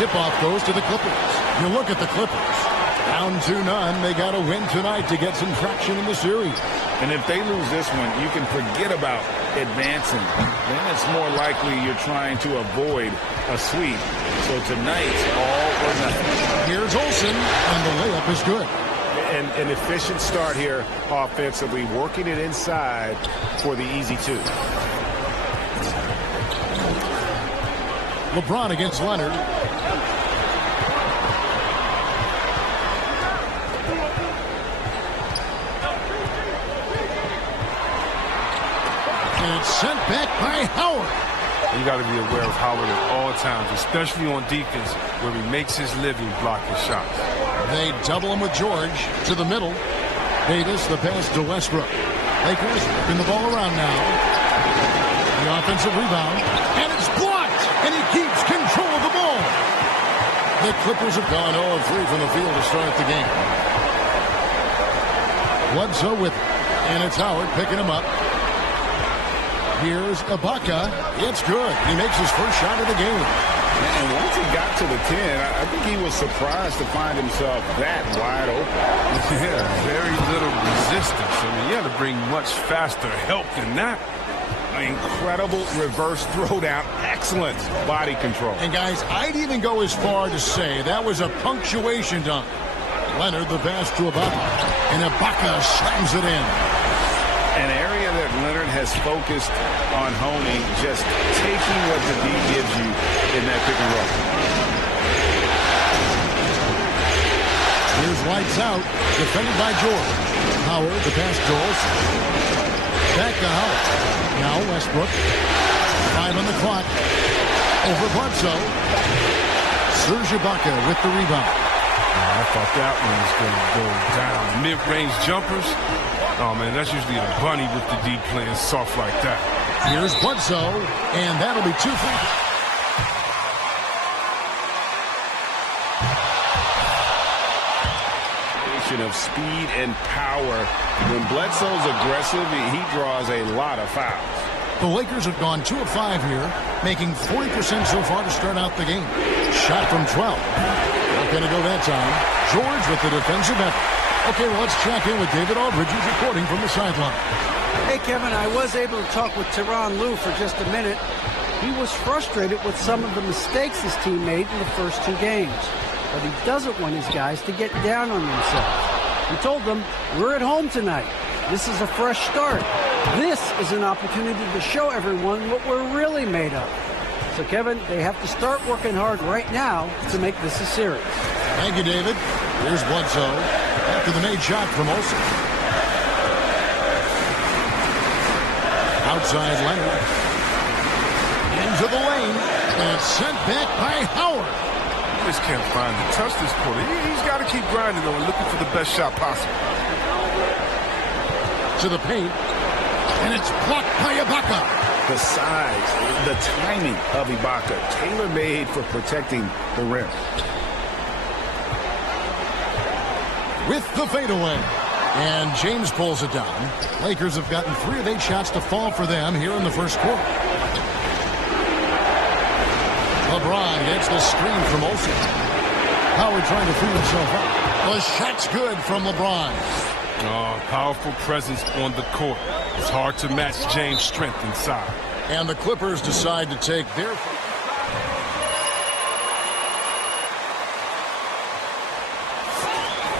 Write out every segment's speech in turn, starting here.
tip-off goes to the Clippers. You look at the Clippers. Down 2-0. They got to win tonight to get some traction in the series. And if they lose this one, you can forget about advancing. Then it's more likely you're trying to avoid a sweep. So tonight's all or nothing. Here's Olsen, and the layup is good. An efficient start here offensively, working it inside for the easy two. LeBron against Leonard. And it's sent back by Howard. You got to be aware of Howard at all times, especially on defense, where he makes his living blocking shots. They double him with George to the middle. Davis, the pass to Westbrook. Lakers whipping the ball around now. The offensive rebound, and it's blocked, and he keeps control of the ball. The Clippers have gone 0-3 from the field to start the game. Bledsoe with it, and it's Howard picking him up. Here's Ibaka. It's good. He makes his first shot of the game. And once he got to the 10, I think he was surprised to find himself that wide open. Yeah, very little resistance. I mean, you had to bring much faster help than that. Incredible reverse throwdown. Excellent body control. And guys, I'd even go as far to say that was a punctuation dunk. Leonard, the pass to Ibaka. And Ibaka slams it in. An area that Leonard has focused on honing, just taking what the D gives you in that pick and roll. Here's lights out, defended by George. Howard, the pass to Olsen. Back to Howard. Now Westbrook. 5 on the clock. Over Bledsoe. Serge Ibaka with the rebound. I thought that one was going to go down. Mid-range jumpers. Oh, man, that's usually a bunny with the D playing soft like that. Here's Bledsoe, and that'll be 2 for of speed and power. When Bledsoe's aggressive, he draws a lot of fouls. The Lakers have gone 2 of 5 here, making 40% so far to start out the game. Shot from 12. Not going to go that time. George with the defensive effort. Okay, well, let's check in with David Aldridge, who's reporting from the sideline. Hey, Kevin, I was able to talk with Tyronn Lue for just a minute. He was frustrated with some of the mistakes his team made in the first 2 games. But he doesn't want his guys to get down on themselves. He told them, we're at home tonight. This is a fresh start. This is an opportunity to show everyone what we're really made of. So, Kevin, they have to start working hard right now to make this a series. Thank you, David. Here's Bledsoe after the made shot from Olsen. Outside Leonard. Into the lane. And sent back by Howard. He just can't find the touch this quarter. He's got to keep grinding, though, and looking for the best shot possible. To the paint. And it's blocked by Ibaka. The size, the timing of Ibaka, tailor-made for protecting the rim. With the fadeaway. And James pulls it down. Lakers have gotten 3 of 8 shots to fall for them here in the first quarter. LeBron gets the screen from Olsen. Howard trying to free himself up. The shot's good from LeBron. Oh, powerful presence on the court. It's hard to match James' strength inside. And the Clippers decide to take their...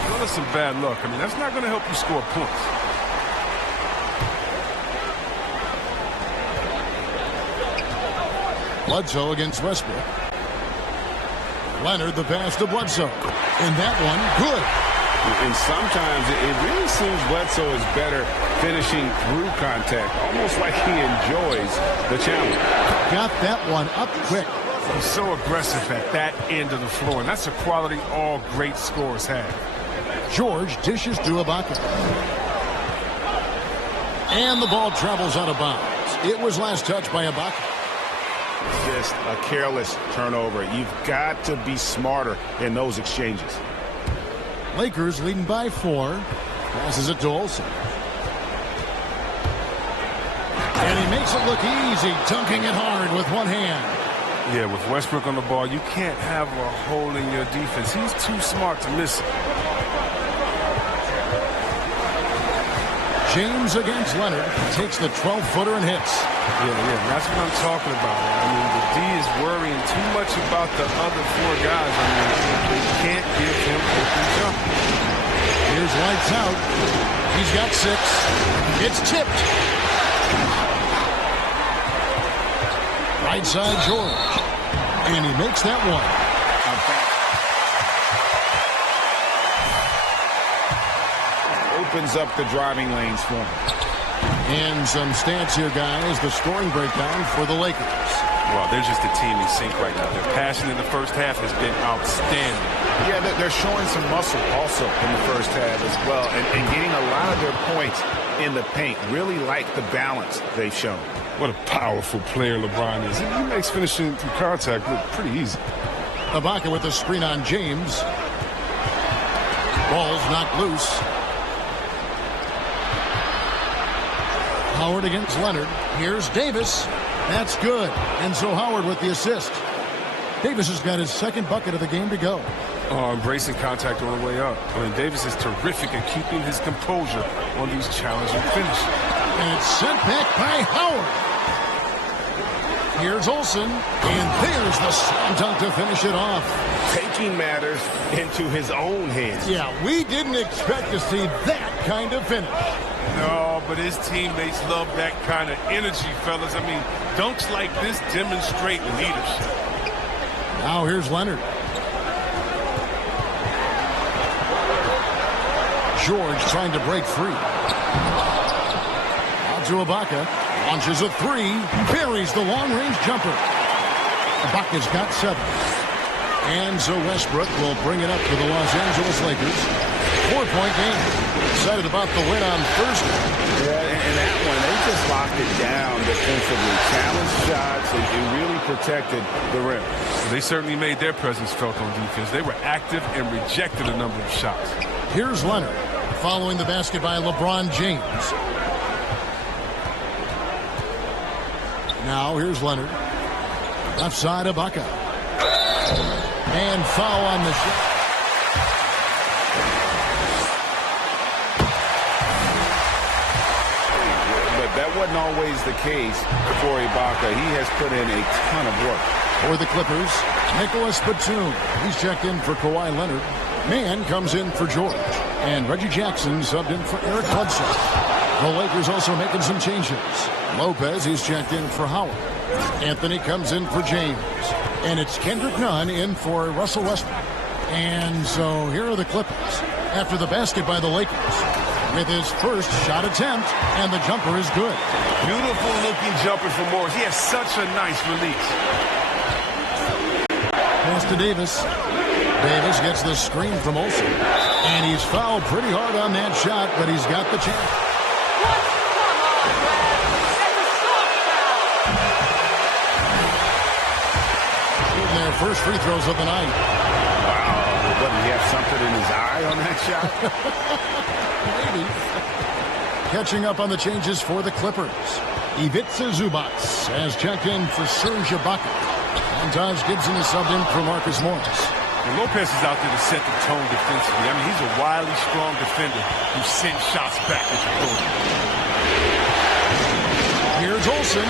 Well, that's some bad luck. I mean, that's not going to help you score points. Bledsoe against Westbrook. Leonard, the pass to Bledsoe. And that one, good. And sometimes it really seems Bledsoe is better finishing through contact, almost like he enjoys the challenge. Got that one up quick. He's so aggressive at that end of the floor, and that's a quality all great scorers have. George dishes to Ibaka. And the ball travels out of bounds. It was last touched by Ibaka. Just a careless turnover. You've got to be smarter in those exchanges. Lakers leading by 4. Passes it to Olsen. And he makes it look easy, dunking it hard with one hand. Yeah, with Westbrook on the ball, you can't have a hole in your defense. He's too smart to miss it. James against Leonard. Takes the 12-footer and hits. Yeah, that's what I'm talking about. I mean, the D is worrying too much about the other four guys. I mean, they can't give him open jump. Here's lights out. He's got 6. It's tipped. Right side George. And he makes that one. Opens up the driving lanes for him. And some stats here, guys. The scoring breakdown for the Lakers. Well, they're just a team in sync right now. Their passing in the first half has been outstanding. Yeah, they're showing some muscle also in the first half as well. And getting a lot of their points in the paint. Really like the balance they've shown. What a powerful player LeBron is. He makes finishing through contact look pretty easy. Ibaka with the screen on James. Ball's knocked loose. Howard against Leonard. Here's Davis. That's good. Enzo Howard with the assist. Davis has got his second bucket of the game to go. Oh, embracing contact on the way up. I mean, Davis is terrific at keeping his composure on these challenging finishes. And it's sent back by Howard. Here's Olsen. And there's the slam dunk to finish it off. Taking matters into his own hands. Yeah, we didn't expect to see that kind of finish. No, but his teammates love that kind of energy, fellas. I mean, dunks like this demonstrate leadership. Now here's Leonard. George trying to break free. Out to Ibaka. Launches a 3. Buries the long-range jumper. Ibaka's got 7. And so Westbrook will bring it up to the Los Angeles Lakers. 4-point game. Excited about the win on Thursday. Yeah, and that one, they just locked it down defensively. Challenged shots and really protected the rim. They certainly made their presence felt on defense. They were active and rejected a number of shots. Here's Leonard following the basket by LeBron James. Now here's Leonard. Left side Ibaka. And foul on the shot. But that wasn't always the case for Ibaka. He has put in a ton of work. For the Clippers, Nicholas Batum. He's checked in for Kawhi Leonard. Mann comes in for George. And Reggie Jackson subbed in for Eric Bledsoe. The Lakers also making some changes. Lopez, he's checked in for Howard. Anthony comes in for James. And it's Kendrick Nunn in for Russell Westbrook. And so here are the Clippers after the basket by the Lakers. With his first shot attempt, and the jumper is good. Beautiful looking jumper for Morris. He has such a nice release. Pass to Davis. Davis gets the screen from Olsen. And he's fouled pretty hard on that shot, but he's got the chance. Shooting their first free throws of the night. Wow. What, did he have something in his eye on that shot? Maybe. Catching up on the changes for the Clippers. Ivica Zubac has checked in for Serge Ibaka. And Taj Gibson is subbed in for Marcus Morris. Well, Lopez is out there to set the tone defensively. I mean, he's a wily, strong defender who sends shots back at your opponent. Here's Olsen.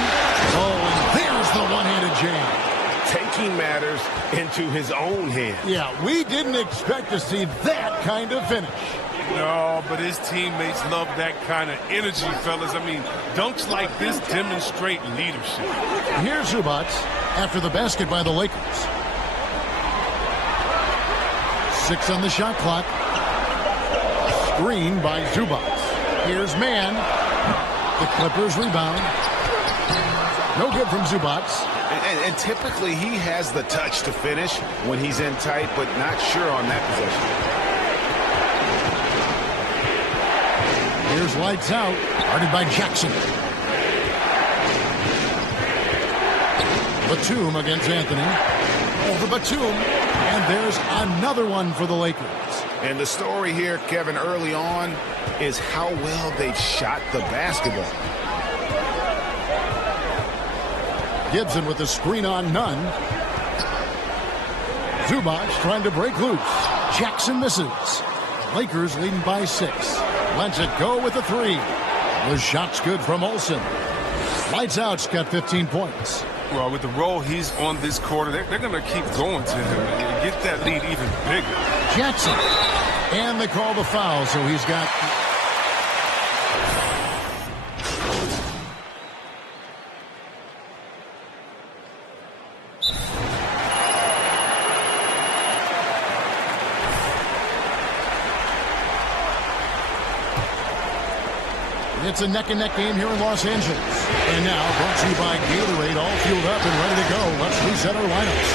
Oh, and there's the one-handed jam. Taking matters into his own hands. Yeah, we didn't expect to see that kind of finish. No, but his teammates love that kind of energy, fellas. I mean, dunks like this demonstrate leadership. Here's Zubac after the basket by the Lakers. 6 on the shot clock. Screen by Zubac. Here's Mann. The Clippers rebound. No good from Zubac. And typically he has the touch to finish when he's in tight, but not sure on that possession. Here's lights out. Guarded by Jackson. Batum against Anthony. Over Batum. And there's another one for the Lakers. And the story here, Kevin, early on is how well they've shot the basketball. Gibson with the screen on Nunn. Zubac trying to break loose. Jackson misses. Lakers leading by 6. Lets it go with the 3. The shot's good from Olsen. Lights out's got 15 points. Well, with the role he's on this quarter, they're going to keep going to him and get that lead even bigger. Jackson. And they call the foul, so he's got... It's a neck-and-neck game here in Los Angeles. And now, brought to you by Gatorade, all fueled up and ready to go. Let's reset our lineups.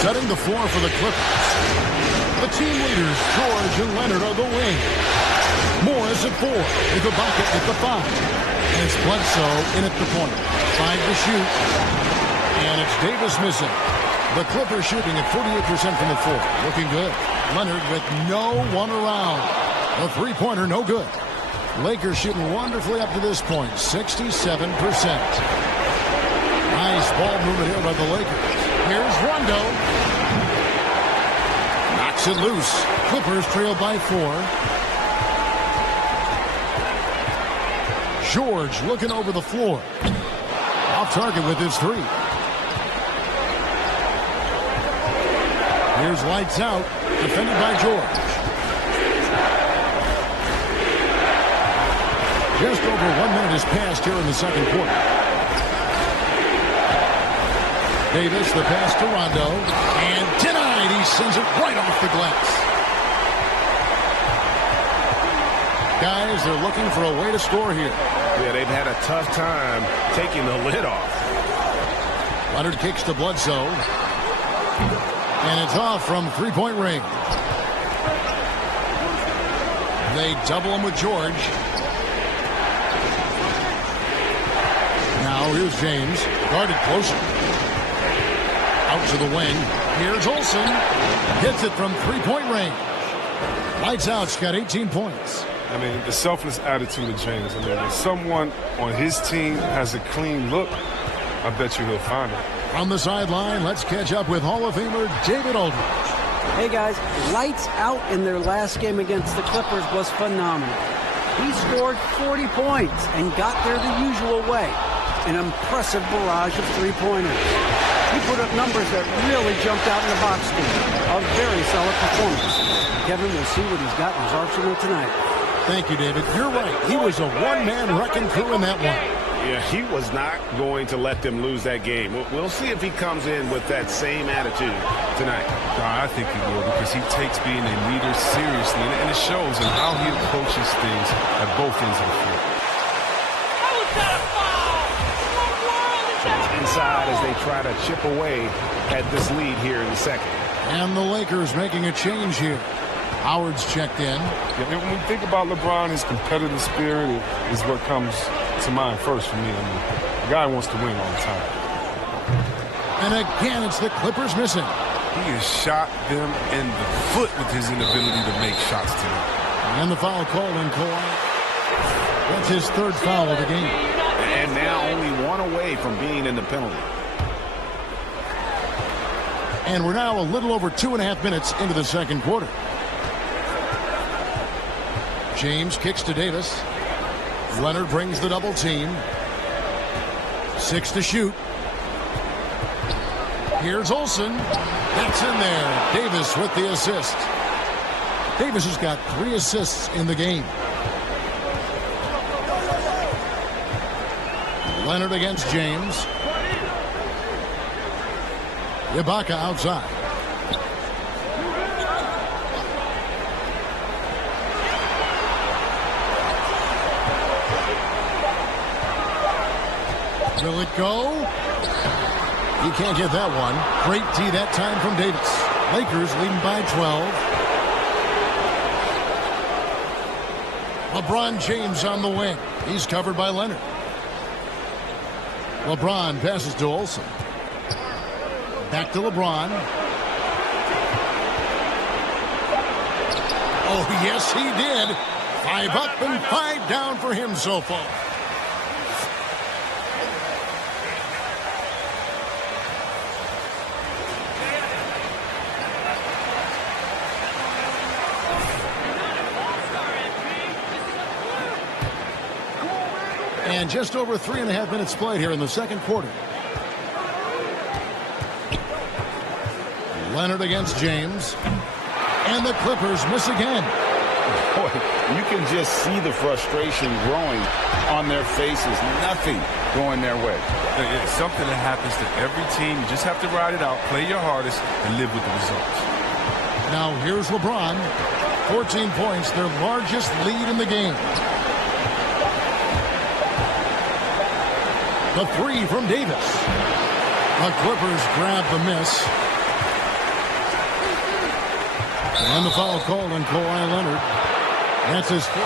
Setting the floor for the Clippers. The team leaders, George and Leonard, are the wing. Morris at 4, with Ibaka at the 5. And it's Bledsoe in at the point. 5 to shoot. And it's Davis missing. The Clippers shooting at 48% from the floor. Looking good. Leonard with no one around. The three-pointer, no good. Lakers shooting wonderfully up to this point, 67%. Nice ball movement here by the Lakers. Here's Rondo. Knocks it loose. Clippers trail by 4. George looking over the floor. Off target with his 3. Here's lights out. Defended by George. Just over 1 minute has passed here in the second quarter. Davis, the pass to Rondo. And denied. He sends it right off the glass. Guys, they're looking for a way to score here. Yeah, they've had a tough time taking the lid off. Leonard kicks to Bledsoe. And it's off from three-point range. They double him with George. Now here's James, guarded closer. Out to the wing. Here's Olsen. Hits it from three-point range. Lights out's got 18 points. I mean, the selfless attitude of James. I mean, if someone on his team has a clean look, I bet you he'll find it. From the sideline, let's catch up with Hall of Famer David Aldridge. Hey, guys, lights out in their last game against the Clippers was phenomenal. He scored 40 points and got there the usual way. An impressive barrage of three-pointers. He put up numbers that really jumped out in the box score. A very solid performance. Kevin, we'll see what he's got in his arsenal tonight. Thank you, David. You're right. He was a one-man wrecking crew in that one. Yeah, he was not going to let them lose that game. We'll see if he comes in with that same attitude tonight. I think he will, because he takes being a leader seriously, and it shows in how he approaches things at both ends of the floor. Inside as they try to chip away at this lead here in the second. And the Lakers making a change here. Howard's checked in. Yeah, when we think about LeBron, his competitive spirit is what comes to mind first for me. I mean, the guy wants to win all the time. And again, it's the Clippers missing. He has shot them in the foot with his inability to make shots tonight. And the foul called in Kawhi. That's his third foul of the game. And now only one away from being in the penalty. And we're now a little over 2.5 minutes into the second quarter. James kicks to Davis. Leonard brings the double team. 6 to shoot. Here's Olsen. That's in there. Davis with the assist. Davis has got 3 assists in the game. Leonard against James. Ibaka outside. Will it go? He can't get that one. Great D that time from Davis. Lakers leading by 12. LeBron James on the wing. He's covered by Leonard. LeBron passes to Olsen. Back to LeBron. Oh, yes, he did. 5 up and 5 down for him so far. And just over 3.5 minutes played here in the second quarter. Leonard against James. And the Clippers miss again. Boy, you can just see the frustration growing on their faces. Nothing going their way. It's something that happens to every team. You just have to ride it out, play your hardest, and live with the results. Now here's LeBron. 14 points, their largest lead in the game. The three from Davis. The Clippers grab the miss. And the foul called on Kawhi Leonard. That's his fourth.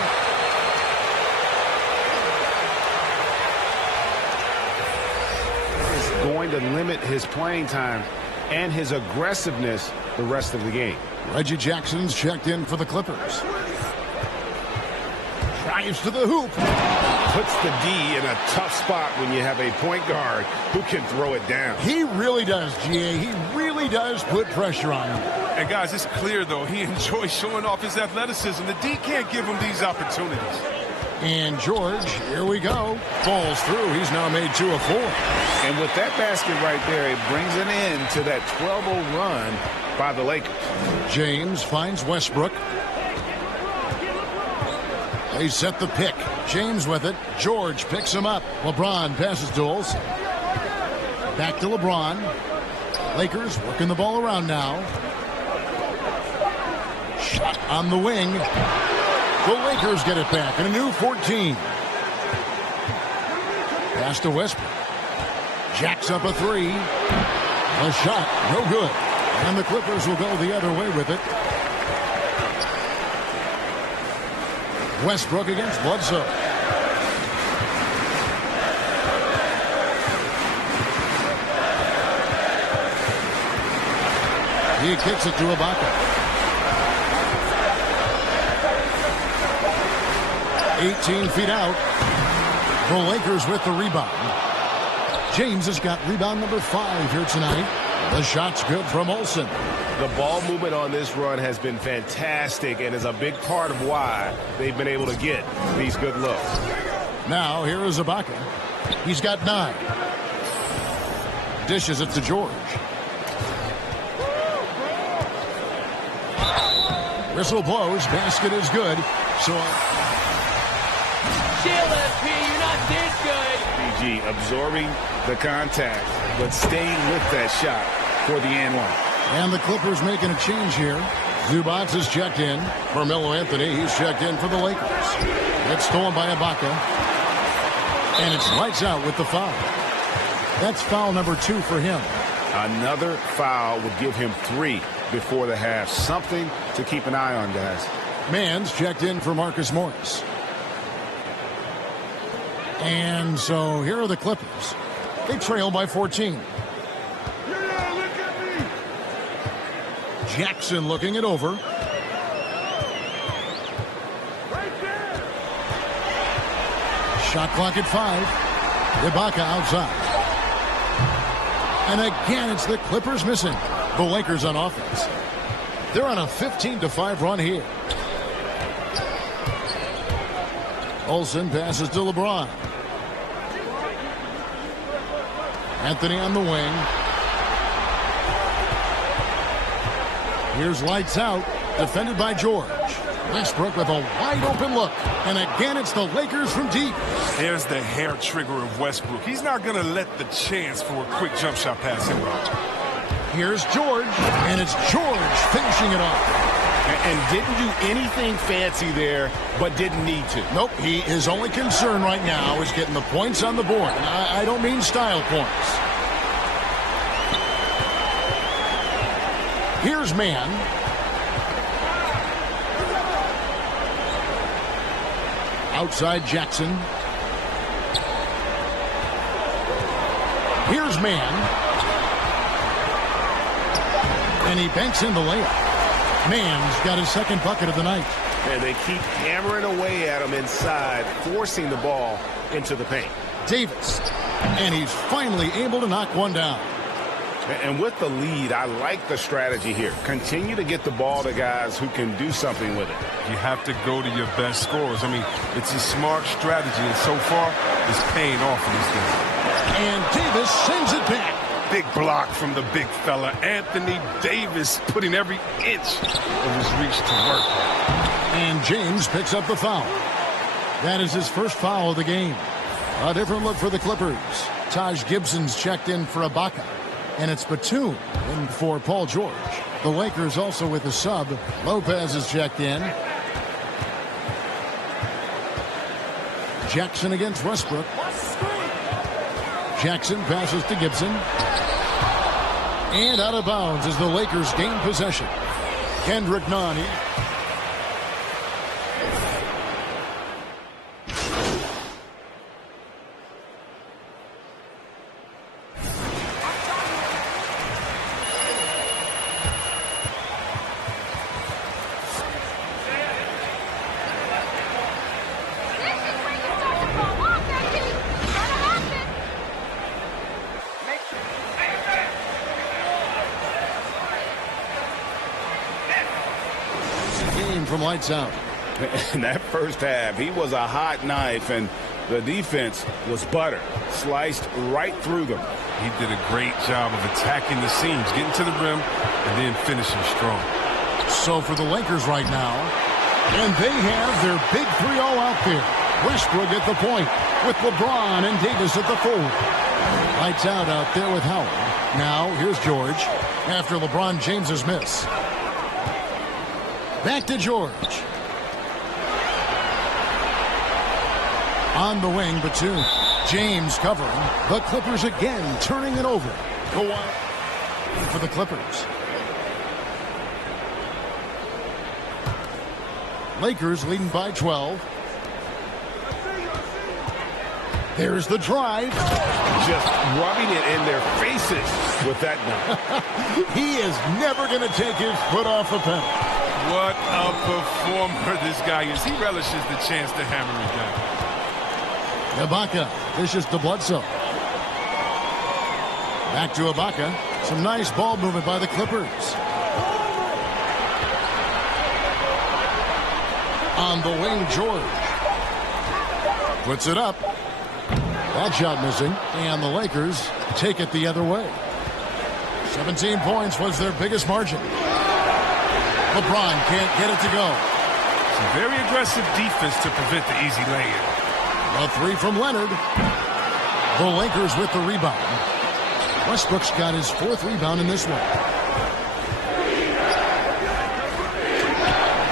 Is going to limit his playing time and his aggressiveness the rest of the game. Reggie Jackson's checked in for the Clippers. Drives to the hoop. Puts the D in a tough spot when you have a point guard who can throw it down. He really does, GA. He really does put pressure on him. And guys, it's clear, though, he enjoys showing off his athleticism. The D can't give him these opportunities. And George, here we go. Falls through. He's now made 2 of 4. And with that basket right there, it brings an end to that 12-0 run by the Lakers. James finds Westbrook. They set the pick. James with it. George picks him up. LeBron passes to Olsen. Back to LeBron. Lakers working the ball around now. Shot on the wing. The Lakers get it back in a new 14. Pass to Westbrook. Jacks up a 3. A shot, no good. And the Clippers will go the other way with it. Westbrook against Bledsoe. He kicks it to Ibaka. 18 feet out. The Lakers with the rebound. James has got rebound number 5 here tonight. The shot's good from Olsen. The ball movement on this run has been fantastic and is a big part of why they've been able to get these good looks. Now, here is Ibaka. He's got 9. Dishes it to George. Whistle blows. Basket is good. So you're not this good. PG absorbing the contact, but staying with that shot for the and one. And the Clippers making a change here. Zubac is checked in. Carmelo Anthony, he's checked in for the Lakers. It's stolen by Ibaka. And it's lights out with the foul. That's foul number 2 for him. Another foul would give him 3 before the half. Something to keep an eye on, guys. Mann's checked in for Marcus Morris. And so here are the Clippers. They trail by 14. Jackson looking it over. Shot clock at 5. Ibaka outside. And again, it's the Clippers missing. The Lakers on offense. They're on a 15-5 run here. Olsen passes to LeBron. Anthony on the wing. Here's lights out. Defended by George. Westbrook with a wide open look. And again, it's the Lakers from deep. There's the hair trigger of Westbrook. He's not going to let the chance for a quick jump shot pass him out. Here's George. And it's George finishing it off. And didn't do anything fancy there, but didn't need to. Nope, his only concern right now is getting the points on the board. And I don't mean style points. Here's Mann. Outside Jackson. Here's Mann. And he banks in the layup. Mann's got his second bucket of the night. And they keep hammering away at him inside, forcing the ball into the paint. Davis. And he's finally able to knock one down. And with the lead, I like the strategy here. Continue to get the ball to guys who can do something with it. You have to go to your best scorers. I mean, it's a smart strategy, and so far, it's paying off in this game. And Davis sends it back. Big block from the big fella. Anthony Davis putting every inch of his reach to work. And James picks up the foul. That is his first foul of the game. A different look for the Clippers. Taj Gibson's checked in for Ibaka. And it's Batum in for Paul George. The Lakers also with a sub. Lopez is checked in. Jackson against Westbrook. Jackson passes to Gibson. And out of bounds as the Lakers gain possession. Kendrick Nunn. From lights out. In that first half, he was a hot knife, and the defense was butter. Sliced right through them. He did a great job of attacking the seams, getting to the rim, and then finishing strong. So for the Lakers right now, and they have their big 3-0 out there. Westbrook at the point with LeBron and Davis at the forward. Lights out there with Howard. Now here's George after LeBron James's miss. Back to George. On the wing, Batum. James covering. The Clippers again turning it over. Go on for the Clippers. Lakers leading by 12. There's the drive. Just rubbing it in their faces with that dunk. He is never going to take his foot off the pedal. What a performer this guy is. He relishes the chance to hammer it down. Ibaka dishes to Bledsoe. Back to Ibaka. Some nice ball movement by the Clippers. On the wing, George. Puts it up. That shot missing. And the Lakers take it the other way. 17 points was their biggest margin. LeBron can't get it to go. Some very aggressive defense to prevent the easy lay-in. A three from Leonard. The Lakers with the rebound. Westbrook's got his 4th rebound in this one.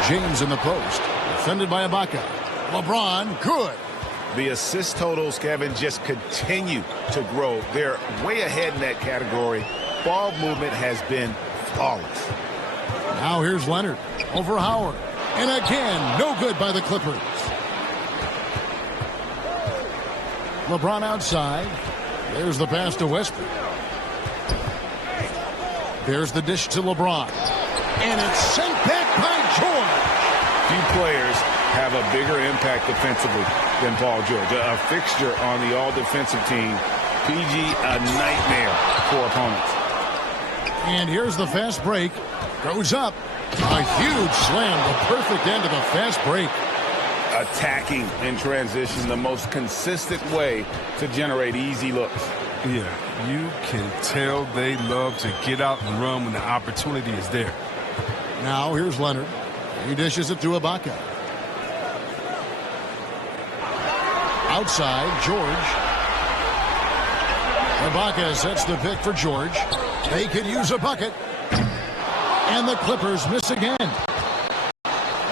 James in the post. Defended by Ibaka. LeBron, good. The assist totals, Kevin, just continue to grow. They're way ahead in that category. Ball movement has been flawless. Now here's Leonard over Howard. And again, no good by the Clippers. LeBron outside. There's the pass to Westbrook. There's the dish to LeBron. And it's sent back by George. Few players have a bigger impact defensively than Paul George. A fixture on the all-defensive team. PG, a nightmare for opponents. And here's the fast break. Goes up. A huge slam. The perfect end of a fast break. Attacking in transition, the most consistent way to generate easy looks. Yeah, you can tell they love to get out and run when the opportunity is there. Now here's Leonard. He dishes it to Ibaka. Outside, George. Ibaka sets the pick for George. They could use a bucket. And the Clippers miss again.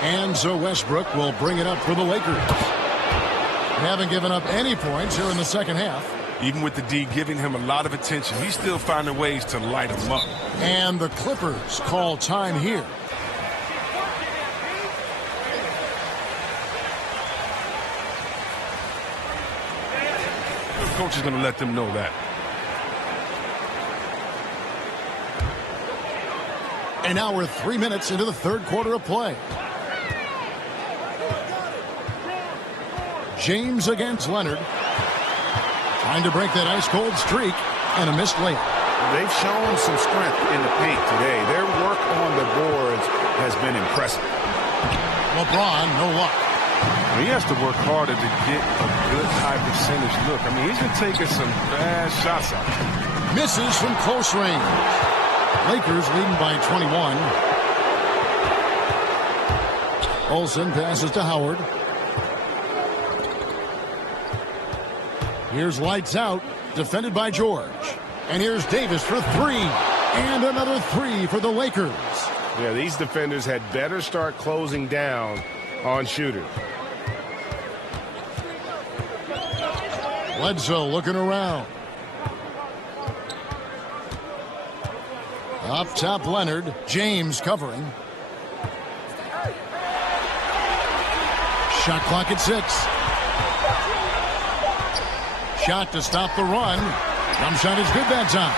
And so Westbrook will bring it up for the Lakers. They haven't given up any points here in the second half. Even with the D giving him a lot of attention, he's still finding ways to light him up. And the Clippers call time here. The coach is going to let them know that. And now we're 3 minutes into the third quarter of play. James against Leonard. Trying to break that ice-cold streak. And a missed layup. they've shown some strength in the paint today. Their work on the boards has been impressive. LeBron, no luck. He has to work harder to get a good high percentage look. I mean, he's been taking some bad shots out there. Misses from close range. Lakers leading by 21. Olsen passes to Howard. Here's lights out, defended by George. And here's Davis for three. And another three for the Lakers. Yeah, these defenders had better start closing down on shooters. Bledsoe looking around. Up top, Leonard. James covering. Shot clock at 6. Shot to stop the run. Jump shot is good that time.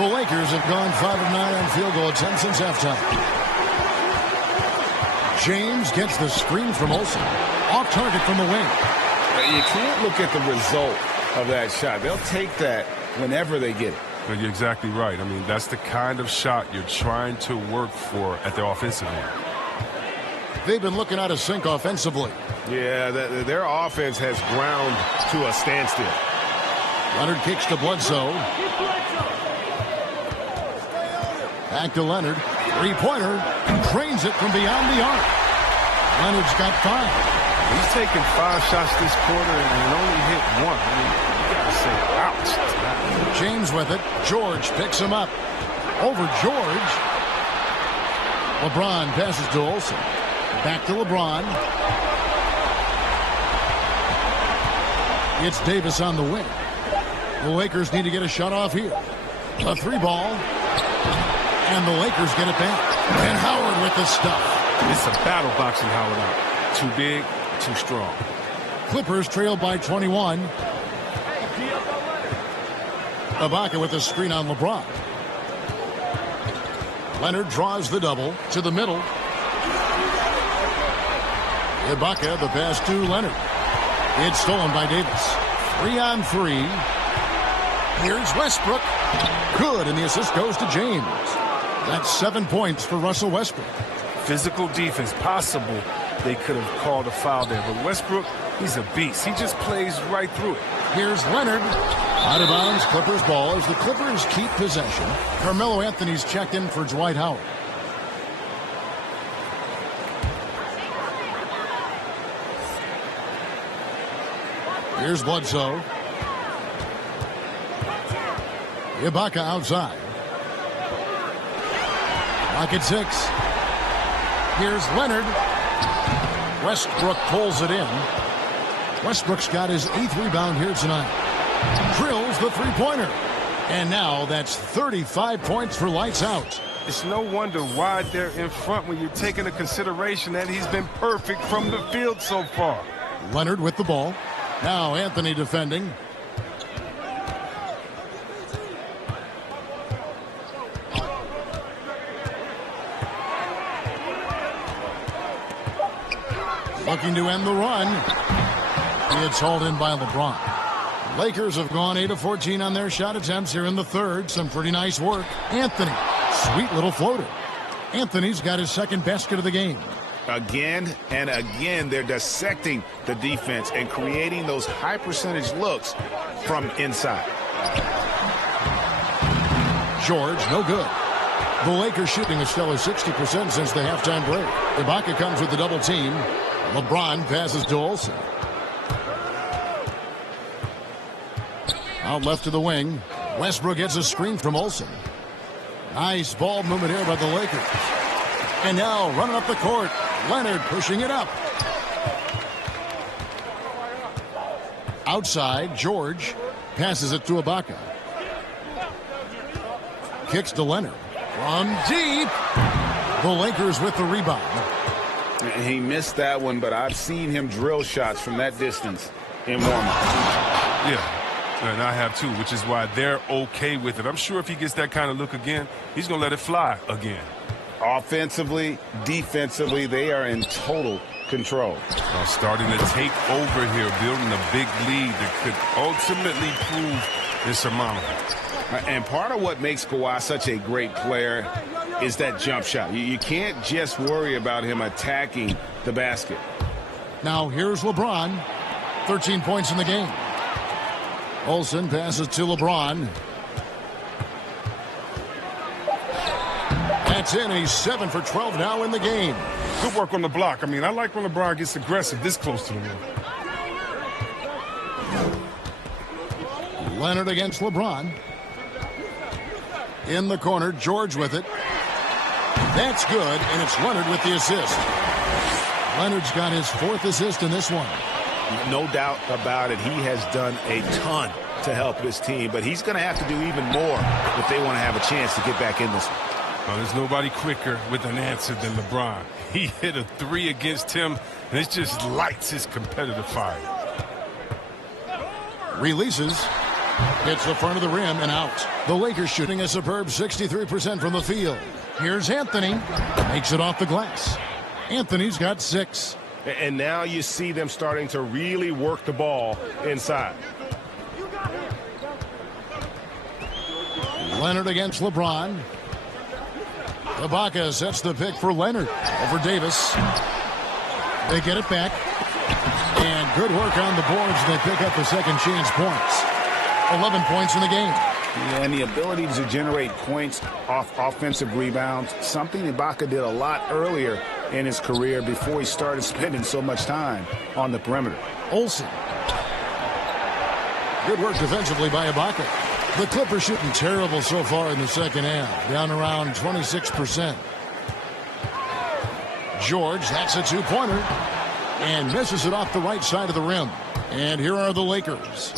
The Lakers have gone 5 of 9 on field goal attempts since halftime. James gets the screen from Olsen. Off target from the wing. You can't look at the result of that shot. They'll take that whenever they get it. But you're exactly right. I mean, that's the kind of shot you're trying to work for at the offensive end. They've been looking out of sync offensively. Yeah, their offense has ground to a standstill. Leonard kicks to Bledsoe. Back to Leonard. Three-pointer. Drains it from beyond the arc. Leonard's got 5. He's taken 5 shots this quarter and only hit 1. I mean, you got to say, ouch. James with it. George picks him up. Over George. LeBron passes to Olsen. Back to LeBron. It's Davis on the wing. The Lakers need to get a shot off here. A 3-ball. And the Lakers get it back. And Howard with the stuff. It's a battle boxing Howard out. Too big, too strong. Clippers trail by 21. Ibaka with a screen on LeBron. Leonard draws the double to the middle. Ibaka, the pass to Leonard. It's stolen by Davis. 3-on-3. Here's Westbrook. Good, and the assist goes to James. That's 7 points for Russell Westbrook. Physical defense, possible they could have called a foul there. But Westbrook, he's a beast. He just plays right through it. Here's Leonard. Out of bounds, Clippers ball as the Clippers keep possession. Carmelo Anthony's checked in for Dwight Howard. Here's Bledsoe. Ibaka outside. Clock at 6. Here's Leonard. Westbrook pulls it in. Westbrook's got his 8th rebound here tonight. Drills the three-pointer. And now that's 35 points for lights out. It's no wonder why they're in front when you're taking into consideration that he's been perfect from the field so far. Leonard with the ball. Now Anthony defending. Looking to end the run. It's hauled in by LeBron. Lakers have gone 8 of 14 on their shot attempts here in the third. Some pretty nice work. Anthony, sweet little floater. Anthony's got his 2nd basket of the game. Again and again, they're dissecting the defense and creating those high percentage looks from inside. George, no good. The Lakers shooting a stellar 60% since the halftime break. Ibaka comes with the double team. LeBron passes to Olsen. Out left to the wing. Westbrook gets a screen from Olsen. Nice ball movement here by the Lakers. And now running up the court. Leonard pushing it up. Outside, George passes it to Ibaka. Kicks to Leonard. From deep. The Lakers with the rebound. He missed that one, but I've seen him drill shots from that distance in warm-up. Yeah, and I have too, which is why they're okay with it. I'm sure if he gets that kind of look again, he's going to let it fly again. Offensively, defensively, they are in total control. Starting to take over here, building a big lead that could ultimately prove insurmountable. And part of what makes Kawhi such a great player is that jump shot. You can't just worry about him attacking the basket. Now here's LeBron. 13 points in the game. Olsen passes to LeBron. That's in. He's 7 for 12 now in the game. Good work on the block. I mean, I like when LeBron gets aggressive this close to the rim. Leonard against LeBron. In the corner, George with it. That's good, and it's Leonard with the assist. Leonard's got his 4th assist in this one. No doubt about it. He has done a ton to help this team, but he's going to have to do even more if they want to have a chance to get back in this one. Well, there's nobody quicker with an answer than LeBron. He hit a 3 against him, and it just lights his competitive fire. Releases. Hits the front of the rim and out. The Lakers shooting a superb 63% from the field. Here's Anthony. Makes it off the glass. Anthony's got 6. And now you see them starting to really work the ball inside. Leonard against LeBron. Ibaka sets the pick for Leonard over Davis. They get it back. And good work on the boards. They pick up the second chance points. 11 points in the game. And the ability to generate points off offensive rebounds, something Ibaka did a lot earlier in his career before he started spending so much time on the perimeter. Olsen. Good work defensively by Ibaka. The Clippers shooting terrible so far in the second half, down around 26%. George, that's a 2-pointer, and misses it off the right side of the rim. And here are the Lakers.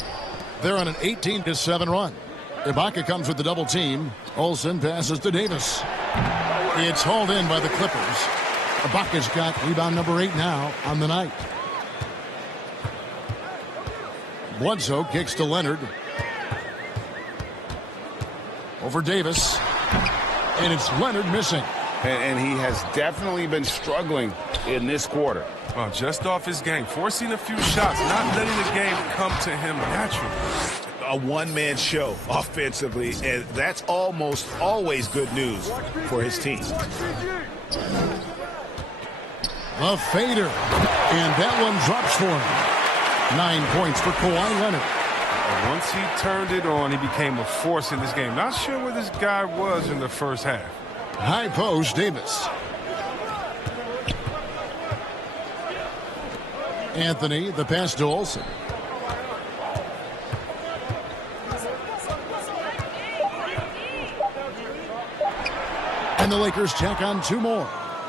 They're on an 18-7 run. Ibaka comes with the double team. Olsen passes to Davis. It's hauled in by the Clippers. Ibaka's got rebound number 8 now on the night. Bledsoe kicks to Leonard. Over Davis. And it's Leonard missing. And he has definitely been struggling in this quarter. Well, just off his game, forcing a few shots, not letting the game come to him naturally. A one-man show offensively, and that's almost always good news for his team. A fader. And that one drops for him. 9 points for Kawhi Leonard. Once he turned it on, he became a force in this game. Not sure where this guy was in the first half. High post, Davis. Anthony, the pass to Olsen. And the Lakers tack on 2 more.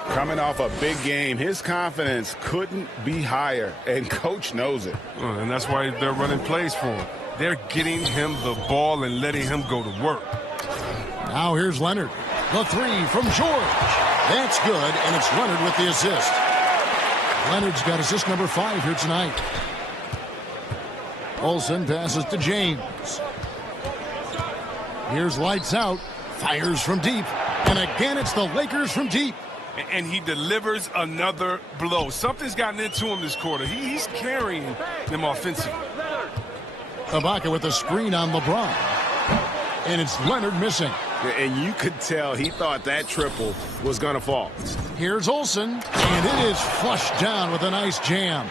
Coming off a big game, his confidence couldn't be higher, and coach knows it. And that's why they're running plays for him. They're getting him the ball and letting him go to work. Now here's Leonard. The 3 from George. That's good, and it's Leonard with the assist. Leonard's got assist number 5 here tonight. Olsen passes to James. Here's lights out. Fires from deep. And again, it's the Lakers from deep. And he delivers another blow. Something's gotten into him this quarter. He's carrying them offensively. Ibaka with a screen on LeBron. And it's Leonard missing. And you could tell he thought that triple was going to fall. Here's Olsen. And it is flushed down with a nice jam.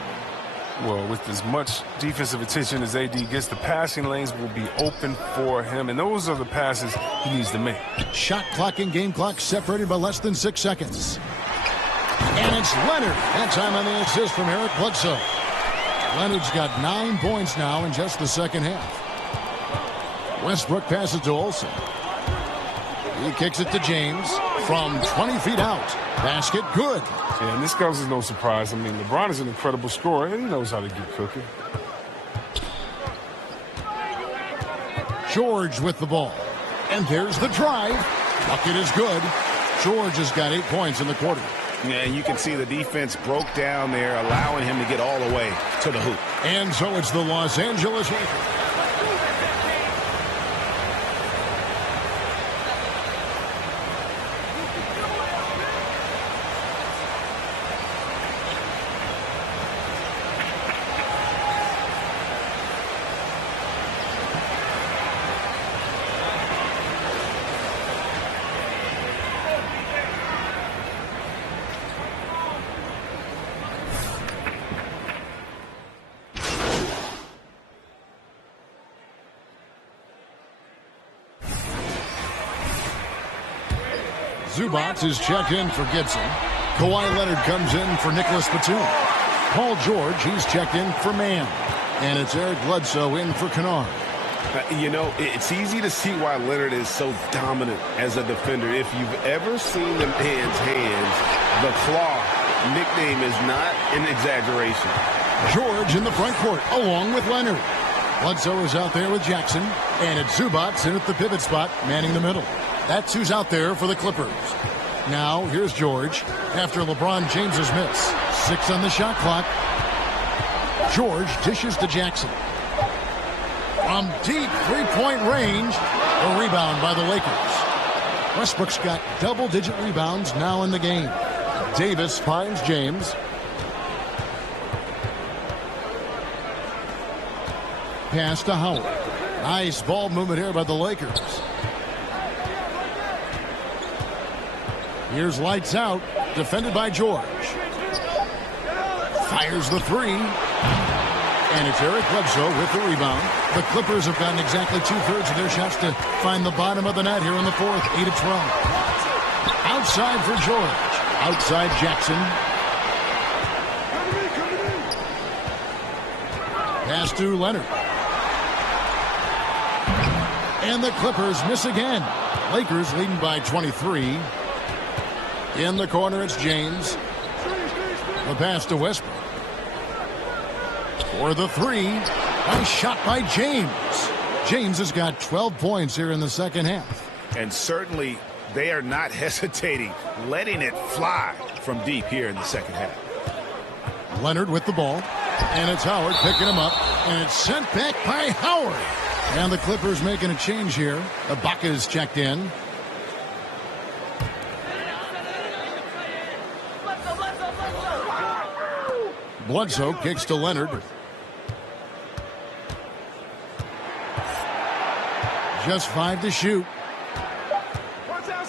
Well, with as much defensive attention as AD gets, the passing lanes will be open for him. And those are the passes he needs to make. Shot clock and game clock separated by less than 6 seconds. And it's Leonard. That time on the assist from Eric Bledsoe. Leonard's got 9 points now in just the second half. Westbrook passes to Olsen. He kicks it to James from 20 feet out. Basket good. Yeah, and this comes as no surprise. I mean, LeBron is an incredible scorer, and he knows how to get cooking. George with the ball. And there's the drive. Bucket is good. George has got 8 points in the quarter. Yeah, and you can see the defense broke down there, allowing him to get all the way to the hoop. And so it's the Los Angeles Lakers. Zubac is checked in for Gibson. Kawhi Leonard comes in for Nicholas Batum. Paul George, he's checked in for Mann. And it's Eric Bledsoe in for Kennard. You know, it's easy to see why Leonard is so dominant as a defender. If you've ever seen the man's hands, the claw nickname is not an exaggeration. George in the front court along with Leonard. Bledsoe is out there with Jackson. And it's Zubac in at the pivot spot, manning the middle. That's who's out there for the Clippers. Now, here's George after LeBron James's miss. 6 on the shot clock. George dishes to Jackson. From deep three-point range, a rebound by the Lakers. Westbrook's got double-digit rebounds now in the game. Davis finds James. Pass to Howard. Nice ball movement here by the Lakers. Here's lights out, defended by George. Fires the three. And it's Eric Bledsoe with the rebound. The Clippers have gotten exactly 2/3 of their shots to find the bottom of the net here in the fourth, 8 of 12. Outside for George. Outside Jackson. Pass to Leonard. And the Clippers miss again. Lakers leading by 23. In the corner, it's James. The pass to Westbrook. For the three. Nice shot by James. James has got 12 points here in the second half. And certainly they are not hesitating, letting it fly from deep here in the second half. Leonard with the ball. And it's Howard picking him up. And it's sent back by Howard. And the Clippers making a change here. Ibaka is checked in. Bledsoe kicks to Leonard. Just 5 to shoot.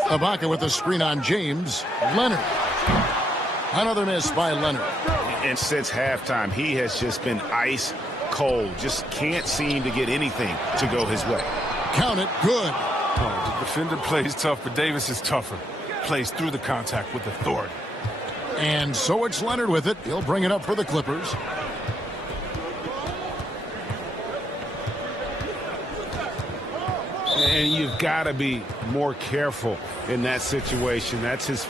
Ibaka with a screen on James. Leonard. Another miss by Leonard. And since halftime, he has just been ice cold. Just can't seem to get anything to go his way. Count it. Good. Oh, the defender plays tough, but Davis is tougher. Plays through the contact with authority. And so it's Leonard with it. He'll bring it up for the Clippers. And you've got to be more careful in that situation. That's his